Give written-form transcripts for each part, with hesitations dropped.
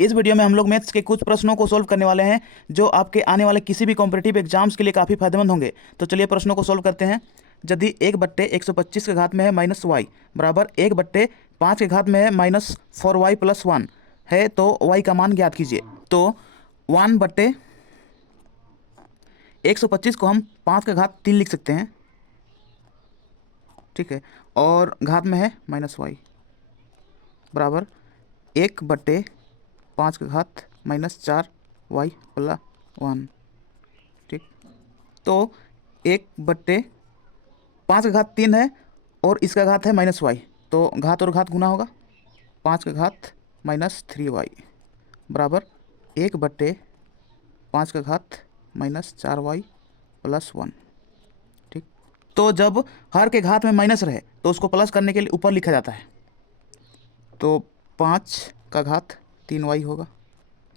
इस वीडियो में हम लोग मैथ्स के कुछ प्रश्नों को सोल्व करने वाले हैं जो आपके आने वाले किसी भी कॉम्पिटिटिव एग्जाम्स के लिए काफ़ी फायदेमंद होंगे। तो चलिए प्रश्नों को सोल्व करते हैं। यदि 1/125 के घात में है -y बराबर 1/5 के घात में है -4y+1 है तो y का मान ज्ञात कीजिए। तो 1/125 को हम 5 का घात 3 लिख सकते हैं, ठीक है, और घात में है -y बराबर 1/5 का घात -4y+1, ठीक। तो 1/5 का घात 3 है और इसका घात है -y, तो घात और घात गुना होगा, 5 का घात -3y बराबर 1/5 का घात -4y+1, ठीक। तो जब हर के घात में माइनस रहे तो उसको प्लस करने के लिए ऊपर लिखा जाता है। तो 5 का घात 3y होगा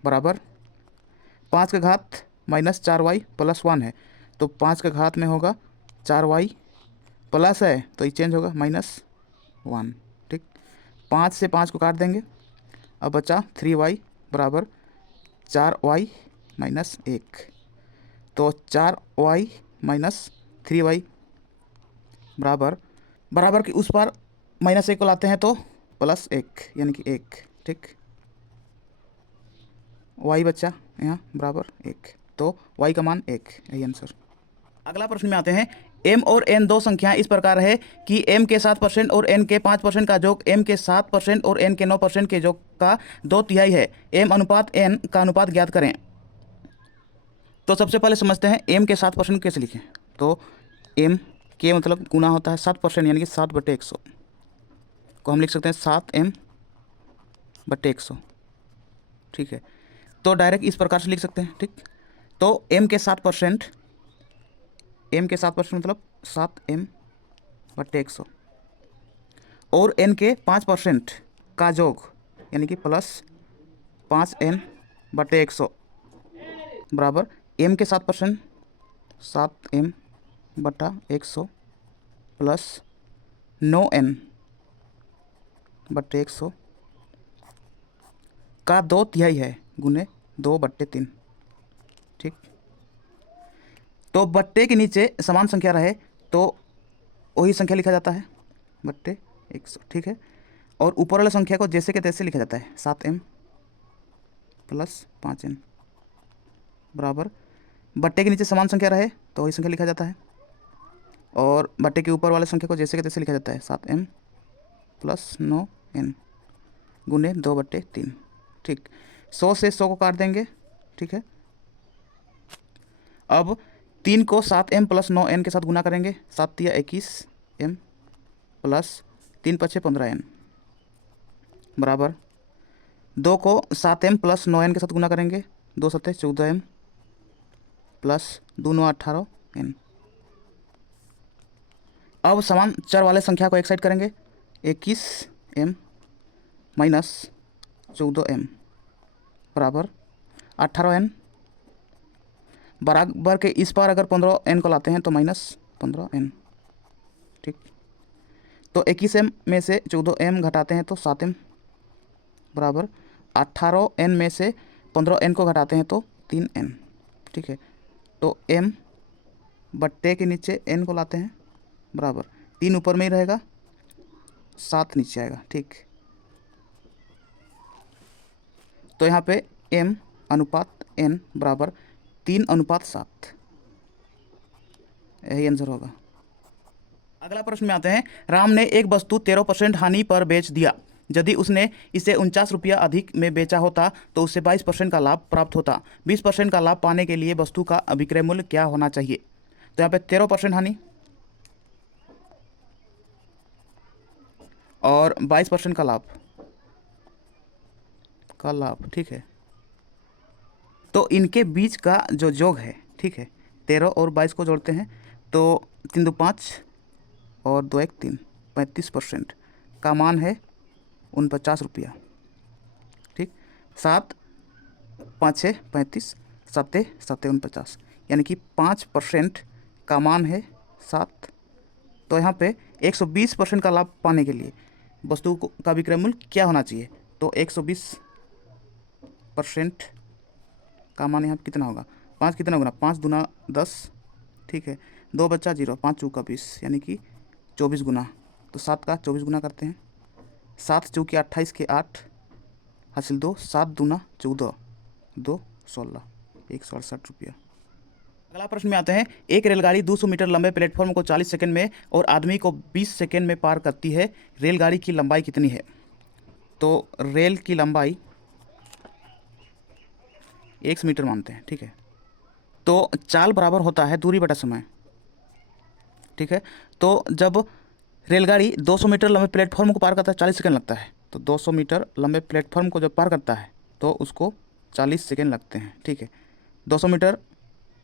बराबर 5 का घात -4y+1 है, तो 5 का घात में होगा 4y, प्लस है तो ये चेंज होगा -1, ठीक। 5 से 5 को काट देंगे, अब बचा 3y बराबर 4y-1, तो 4y-3y बराबर कि उस पार -1 को लाते हैं तो +1 यानी कि 1, ठीक। y बचा यहाँ बराबर 1, तो y का मान 1, यही आंसर। अगला प्रश्न में आते हैं। m और n दो संख्याएं इस प्रकार है कि m के 7% और n के 5% का योग m के 7% और n के 9% के योग का 2/3 है। m अनुपात n का अनुपात ज्ञात करें। तो सबसे पहले समझते हैं m के 7% कैसे लिखें। तो m के मतलब गुना होता है 7% यानी कि 7/100 को हम लिख सकते हैं 7m/100, ठीक है। तो डायरेक्ट इस प्रकार से लिख सकते हैं, ठीक। तो m के 7% मतलब 7m/100 और n के 5% का योग यानी कि +5n/100 बराबर m के 7% 7m/100 प्लस 9n/100 का 2/3 है गुने 2/3, ठीक। तो बट्टे के नीचे समान संख्या रहे तो वही संख्या लिखा जाता है /100, ठीक है। और ऊपर वाले संख्या को जैसे के तैसे लिखा जाता है 7m प्लस 5n बराबर बट्टे के नीचे समान संख्या रहे तो वही संख्या लिखा जाता है और बट्टे के ऊपर वाले संख्या को जैसे के तैसे लिखा जाता है 7m प्लस 9n गुने 2/3, ठीक। 100 से 100 को काट देंगे, ठीक है। अब 3 को 7m प्लस 9n के साथ गुना करेंगे, 7 या 21m प्लस 3 पछे 15n बराबर 2 को 7m प्लस 9n के साथ गुना करेंगे, 2 सत्ते 14m प्लस 2 9 18n। अब समान चर वाले संख्या को एक साइड करेंगे, 21m माइनस 14m बराबर 18n बराबर के इस पार अगर 15n को लाते हैं तो -15n, ठीक। तो 21m में से 14m घटाते हैं तो 7m बराबर 18n में से 15n को घटाते हैं तो 3n, ठीक है। तो m बट्टे के नीचे n को लाते हैं बराबर 3 ऊपर में ही रहेगा, 7 नीचे आएगा, ठीक। तो यहाँ पे m अनुपात n बराबर 3:7, यही आंसर होगा। अगला प्रश्न में आते हैं। राम ने एक वस्तु 13% हानि पर बेच दिया। यदि उसने इसे 49 रुपया अधिक में बेचा होता तो उसे 22% का लाभ प्राप्त होता। 20% का लाभ पाने के लिए वस्तु का अभिक्रय मूल्य क्या होना चाहिए। तो यहाँ पे 13% हानि और 22% का लाभ, ठीक है। तो इनके बीच का जो योग है, ठीक है, 13 और 22 को जोड़ते हैं तो 3 2 5 और 2 1 3, 35% का मान है 49 रुपया, ठीक। 7 5 6 35 7 7 49 यानी कि 5% का मान है 7। तो यहाँ पे 120% का लाभ पाने के लिए वस्तु का विक्रय मूल्य क्या होना चाहिए। तो 120 परसेंट का मान यहाँ कितना होगा, 5 कितना गुना, 5 दूना 10, ठीक है, 2 बच्चा 0, 5 चौका 20, यानी कि 24 गुना। तो 7 का 24 गुना करते हैं, 7 चौके 28 के 8 हासिल 2, 7 दूना 14, 2 16, 168 रुपया। अगला प्रश्न में आते हैं, एक रेलगाड़ी 200 मीटर लंबे प्लेटफॉर्म को 40 सेकंड में और आदमी को 20 सेकंड में पार करती है, रेलगाड़ी की लंबाई कितनी है? तो रेल की लंबाई 1 मीटर मानते हैं, ठीक है। तो चाल बराबर होता है दूरी बटा समय, ठीक है। तो जब रेलगाड़ी 200 मीटर लंबे प्लेटफॉर्म को पार करता है 40 सेकंड लगता है, तो 200 मीटर लंबे प्लेटफॉर्म को जब पार करता है तो उसको 40 सेकंड लगते हैं, ठीक है। 200 मीटर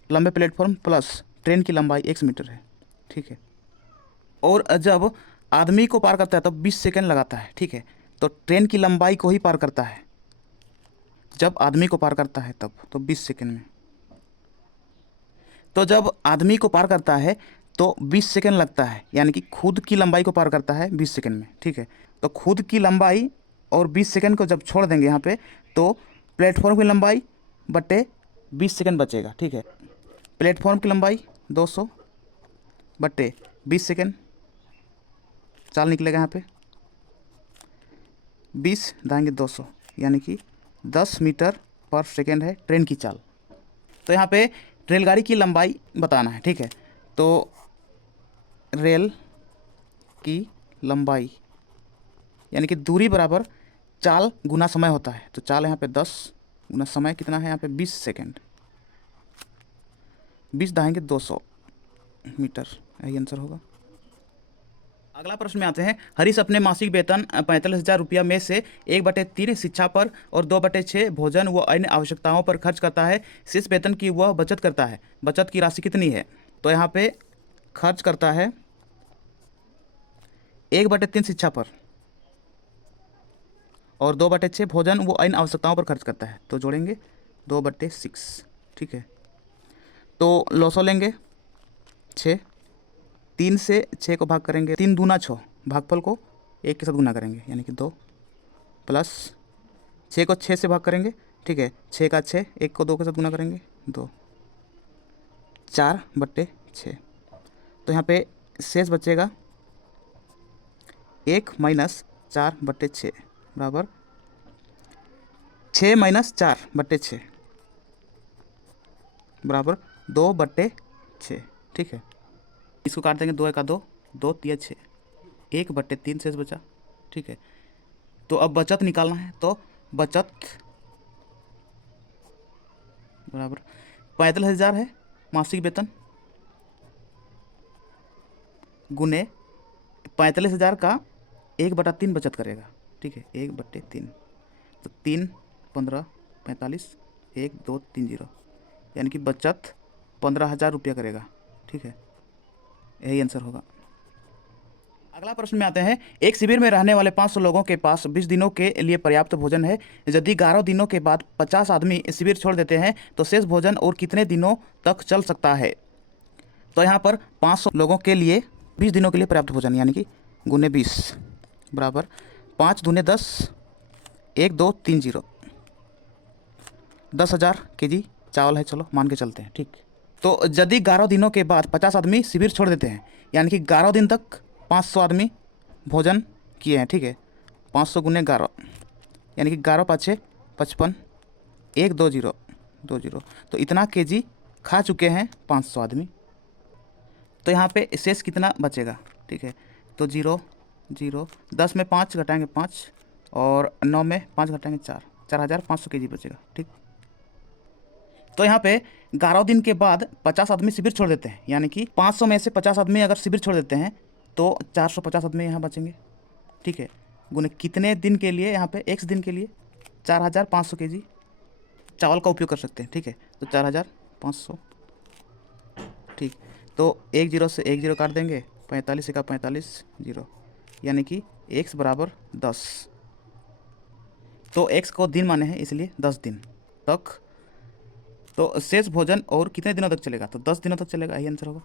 लंबे प्लेटफॉर्म प्लस ट्रेन की लंबाई 1 मीटर है, ठीक है। और जब आदमी को पार करता है तब 20 सेकंड लगाता है, ठीक है। तो ट्रेन की लंबाई को ही पार करता है, जब आदमी को पार करता है तब तो 20 सेकंड में। तो जब आदमी को पार करता है तो 20 सेकंड लगता है, यानी कि खुद की लंबाई को पार करता है 20 सेकंड में, ठीक है। तो खुद की लंबाई और 20 सेकंड को जब छोड़ देंगे यहाँ पे, तो प्लेटफॉर्म की लंबाई बटे 20 सेकंड बचेगा, ठीक है। प्लेटफॉर्म की लंबाई 200 बटे 20 सेकंड, चाल निकलेगा यहाँ पे 20 दाएंगे 200, यानी कि 10 मीटर पर सेकंड है ट्रेन की चाल। तो यहाँ पे रेलगाड़ी की लंबाई बताना है, ठीक है। तो रेल की लंबाई यानी कि दूरी बराबर चाल गुना समय होता है, तो चाल यहाँ पे 10 गुना समय कितना है यहाँ पे 20 सेकंड, 20 दाएंगे 200 मीटर, यही आंसर होगा। अगला प्रश्न में आते हैं, हरीश अपने मासिक वेतन 45,000 रुपया में से 1/3 शिक्षा पर और 2/6 भोजन व अन्य आवश्यकताओं पर खर्च करता है, शेष वेतन की वह बचत करता है, बचत की राशि कितनी है? तो यहाँ पे खर्च करता है 1/3 शिक्षा पर और 2/6 भोजन वो अन्य आवश्यकताओं पर खर्च करता है, तो जोड़ेंगे 2/6, ठीक है। तो लॉसो लेंगे 6, 3 से 6 को भाग करेंगे, 3 दूना 6, भागफल को 1 के साथ गुना करेंगे, यानी कि 2 प्लस 6 को 6 से भाग करेंगे, ठीक है, 6 का 6, 1 को 2 के साथ गुना करेंगे 2, 4/6। तो यहाँ पे शेष बचेगा 1 माइनस 4/6 बराबर 6 माइनस 4/6 बराबर 2/6, ठीक है। इसको काट देंगे, 2 1 2, 2 3 6, 1/3 शेष बचा, ठीक है। तो अब बचत निकालना है, तो बचत बराबर 45,000 है मासिक वेतन गुने 45,000 का 1/3 बचत करेगा, ठीक है, 1/3, तो 3 15 45 1 2 3 0, यानी कि बचत 15,000 रुपया करेगा, ठीक है, यही आंसर होगा। अगला प्रश्न में आते हैं, एक शिविर में रहने वाले 500 लोगों के पास 20 दिनों के लिए पर्याप्त भोजन है, यदि 11 दिनों के बाद 50 आदमी शिविर छोड़ देते हैं तो शेष भोजन और कितने दिनों तक चल सकता है? तो यहाँ पर 500 लोगों के लिए 20 दिनों के लिए पर्याप्त भोजन, यानी कि गुने 20 बराबर 5 दूने 10, 1 2 3 0, 10,000 केजी चावल है, चलो मान के चलते हैं, ठीक। तो यदि 11 दिनों के बाद 50 आदमी शिविर छोड़ देते हैं, यानी कि 11 दिन तक 500 आदमी भोजन किए हैं, ठीक है, 500 गुने 11, यानी कि 11 5 55, 1 2 0 2 0, तो इतना केजी खा चुके हैं 500 आदमी। तो यहाँ पे शेष कितना बचेगा, ठीक है, तो 0 0, 10 में 5 घटाएंगे 5 और 9 में 5 घटाएंगे 4, 4,500 केजी बचेगा, ठीक। तो यहाँ पे 11 दिन के बाद 50 आदमी शिविर छोड़ देते हैं, यानी कि 500 में से 50 आदमी अगर शिविर छोड़ देते हैं तो 450 आदमी यहाँ बचेंगे, ठीक है, गुने कितने दिन के लिए, यहाँ पे x दिन के लिए 4,500 केजी चावल का उपयोग कर सकते हैं, ठीक है, तो 4,500, ठीक। तो 1 0 से 1 0 काट देंगे, 45 का 45 0, यानी कि x बराबर 10, तो x को दिन माने हैं इसलिए 10 दिन तक। तो शेष भोजन और कितने दिनों तक चलेगा, तो 10 दिनों तक चलेगा, यही आंसर होगा।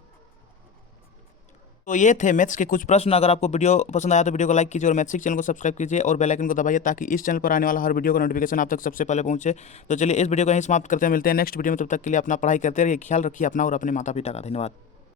तो ये थे मैथ्स के कुछ प्रश्न। अगर आपको वीडियो पसंद आया तो वीडियो को लाइक कीजिए और मैथ्स चैनल को सब्सक्राइब कीजिए और बेल आइकन को दबाइए ताकि इस चैनल पर आने वाला हर वीडियो का नोटिफिकेशन आप तक सबसे पहले पहुंचे। तो चलिए इस वीडियो को यहीं समाप्त करते हैं, मिलते हैं नेक्स्ट वीडियो में। तब तक के लिए अपना पढ़ाई करते रहिए, ख्याल रखिए अपना और अपने माता पिता का। धन्यवाद।